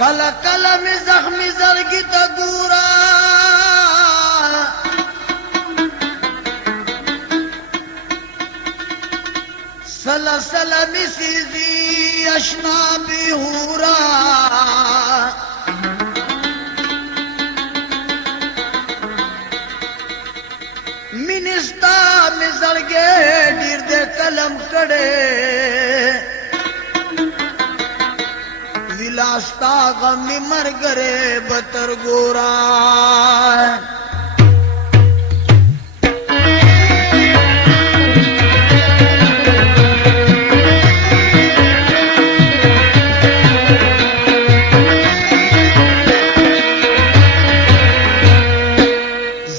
کله کله می زخمی زړګي ته ګورا سلا سلا می سيزي اشنا بهورا منستا می زړګي ډیر د کلم کړه ویلاستا غم مرګره بتر ګورا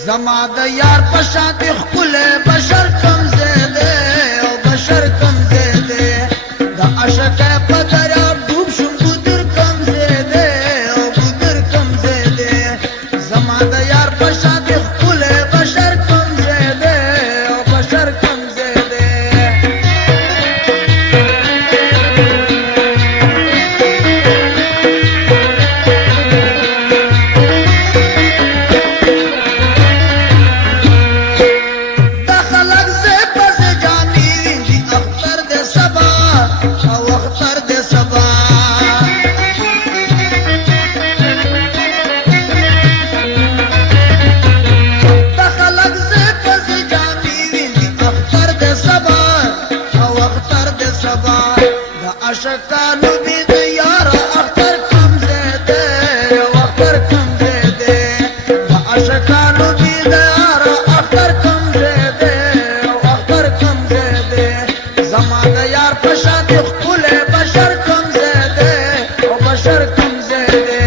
زما د یار پشان د خپل بشر کم زده او بشر کم زده د عشق په دریا ډوب شم ګدر کم زده او ګدر کم زده زما د یار پشان د خپل بشر کم زده او بشر کم زده عشقانو دی د یار اختر کم زده او اختر کم زده د عشقانو دی د یار اختر کم زده او اختر کم زده زما د یار په شان د خپل بشر کم زده او بشر کم زده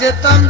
ستم